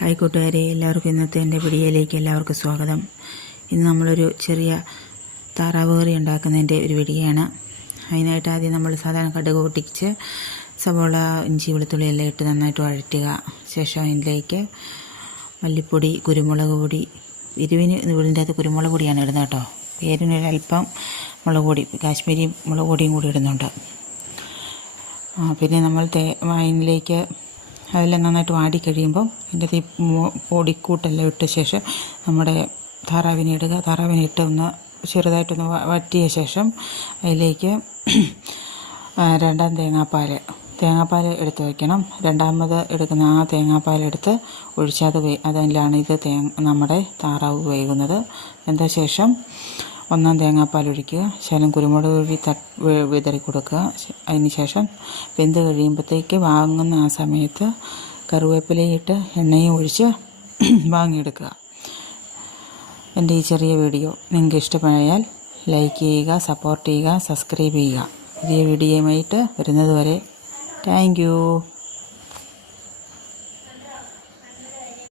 Hi കൂട്ടുകാരെ, എല്ലാവർക്കും ഇന്നത്തെ എൻ്റെ വീഡിയോയിലേക്ക് എല്ലാവർക്കും സ്വാഗതം. ഇന്ന് നമ്മളൊരു ചെറിയ താറാവ് കറി ഉണ്ടാക്കുന്നതിൻ്റെ ഒരു വീഡിയോയാണ്. അതിനായിട്ട് ആദ്യം നമ്മൾ സാധാരണ കടുക് പൊട്ടിച്ച് സവോള, ഇഞ്ചി, വെളുത്തുള്ളി എല്ലാം ഇട്ട് നന്നായിട്ട് വഴറ്റുക. ശേഷം അതിലേക്ക് മല്ലിപ്പൊടി, കുരുമുളക് പൊടി, ഇതിൻ്റെ അകത്ത് കുരുമുളക് പൊടിയാണ് ഇടുന്നത് കേട്ടോ. പേരിനൊരല്പം മുളക് പൊടി, കാശ്മീരി മുളക് പൊടിയും കൂടി ഇടുന്നുണ്ട്. പിന്നെ നമ്മൾ അതിലേക്ക് അതെല്ലാം നന്നായിട്ട് വാടിക്കഴിയുമ്പം അതിൻ്റെ പൊടിക്കൂട്ടെല്ലാം ഇട്ട ശേഷം നമ്മുടെ താറാവിനെ ഇടുക. താറാവിനെ ഇട്ട് ഒന്ന് ചെറുതായിട്ടൊന്ന് വറ്റിയ ശേഷം അതിലേക്ക് രണ്ടാം തേങ്ങാപ്പാൽ എടുത്ത് വയ്ക്കണം. രണ്ടാമത് എടുക്കുന്ന ആ തേങ്ങാപ്പാലെടുത്ത് ഒഴിച്ചാൽ അതിലാണ് നമ്മുടെ താറാവ് വേകുന്നത്. എന്താ ശേഷം ഒന്നാം തേങ്ങാപ്പാൽ ഒഴിക്കുക. ശകലം കുരുമുളക് വിതറി കൊടുക്കുക. അതിന് ശേഷം വെന്ത് കഴിയുമ്പോഴത്തേക്ക് വാങ്ങുന്ന ആ സമയത്ത് കറിവേപ്പിലയിട്ട് എണ്ണയും ഒഴിച്ച് വാങ്ങിയെടുക്കുക. എൻ്റെ ഈ ചെറിയ വീഡിയോ നിങ്ങൾക്ക് ഇഷ്ടമായാൽ ലൈക്ക് ചെയ്യുക, സപ്പോർട്ട് ചെയ്യുക, സബ്സ്ക്രൈബ് ചെയ്യുക. പുതിയ വീഡിയോയുമായിട്ട് വരുന്നത് വരെ താങ്ക് യു.